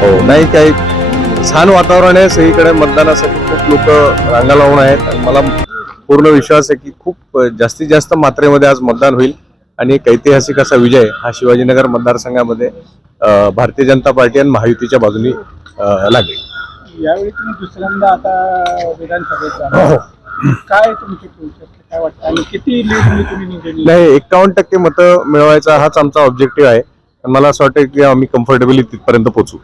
हो नाही काही छान वातावरण आहे. सगळीकडे मतदानासाठी खूप लोक रांगा लावून आहेत. आणि मला पूर्ण विश्वास आहे की खूप जास्तीत जास्त मात्रेमध्ये आज मतदान होईल. आणि एक ऐतिहासिक असा विजय हा शिवाजीनगर मतदारसंघामध्ये भारतीय जनता पार्टी आणि महायुतीच्या बाजूनी लागेल. यावेळी तुम्ही दुसऱ्यांदा आता विधानसभेत काय वाटतं? आणि किती नाही एकावन्न टक्के मतं मिळवायचा हाच आमचा ऑब्जेक्टिव्ह आहे. मला असं वाटतं की आम्ही कम्फर्टेबली तिथपर्यंत पोहोचू.